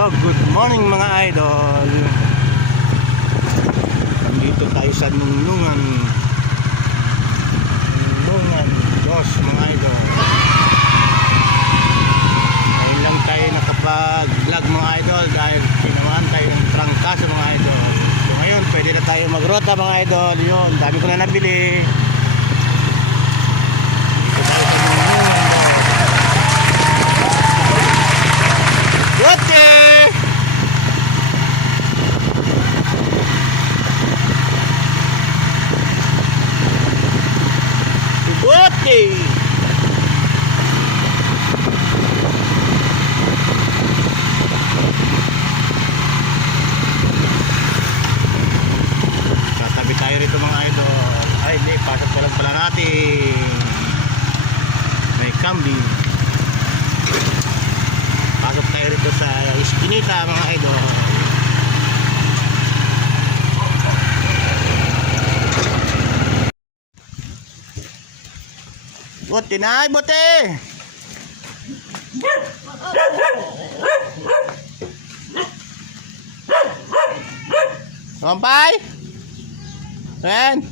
Hello, good morning mga idol. Nandito tayo sa Nunungan. Nunungan, Diyos mga idol. Ngayon lang tayo nakapag-vlog mga idol dahil pinawahan tayo ng trangkaso mga idol. So ngayon, pwede na tayo magrota mga idol. Yun, dami ko na nabili. Dito tayo sa Nunungan, Diyos. Yote! Yote! Tatabi tayo rito mga idol. Ay, hindi. Pasok pa lang pala natin. May kambing. Pasok tayo rito sa Eskinita mga idol. Buti na, buti! Sampay? Ren?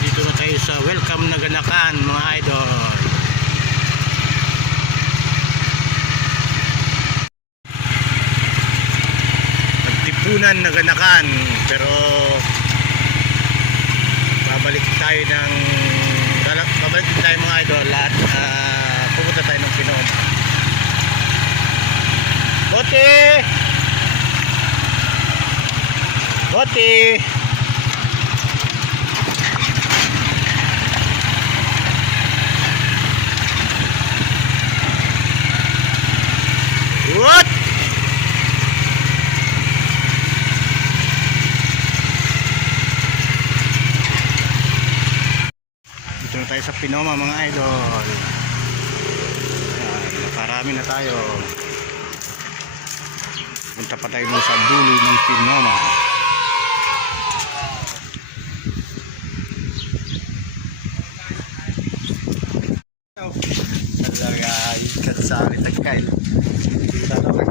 Dito na tayo sa welcome na ganakan mga idol. Nagtipunan na ganakan pero babalik tayo ng babalik tayo mga idol at ah, pupunta tayo ng Pinom. Bote! Bote! What? Dito na tayo sa Pinoma mga idol. Ayan, nakarami na tayo. Punta pa tayo sa dulo ng Pinoma. Talaga ikat sa akin tagkail.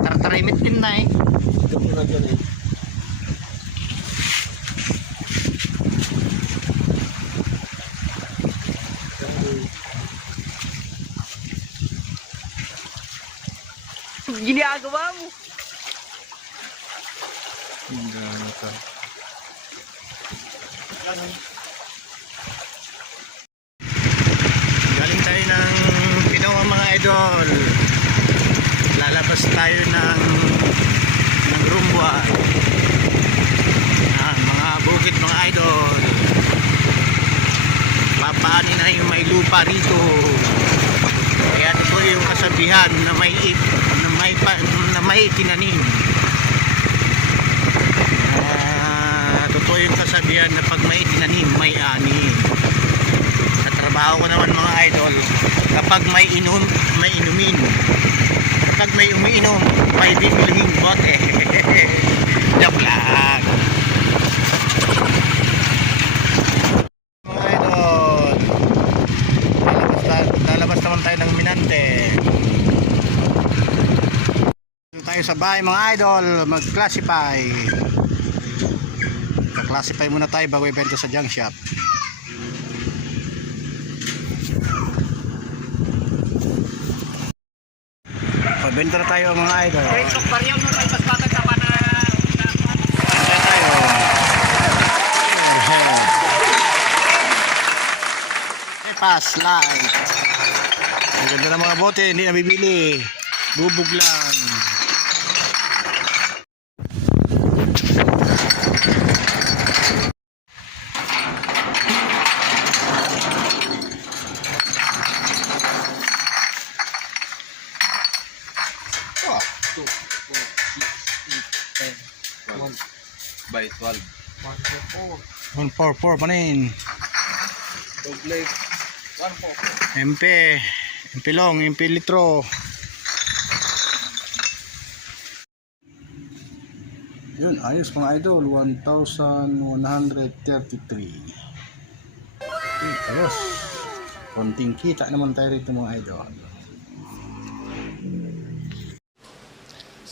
Tartarimit din na eh. Ginagawa mo. Galing tayo ng Pinoa mga idol. Lalabas tayo ng ng Rumbwa. Ah, mga bukid mga idol. Papaanin na yung may lupa rito. Kaya ito yung kasabihan na may ip, pa, na may tinanim. Ah, totoo yung kasabihan na pag may tinanim, may ani. Sa trabaho ko naman mga idol kapag may inom may inumin. Kapag may umiinom may bibilhin bote. Joke lang mga idol lalabas, ta- lalabas naman tayo ng minante Dito tayo sa bahay mga idol mag classify classify muna tayo bago ibenta sa junk shop Pabenta na tayo mga idol. Mo tayo, pass, light. Ang ganda ng mga bote, hindi nabibili. Bubog lang. By 12. 144 pa rin. Doble. 1 MP. MP long, MP litro. Yun, ayos mga idol. 1,133. Okay, ayos. Konting kita naman tayo rito mga idol.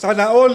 Sana all.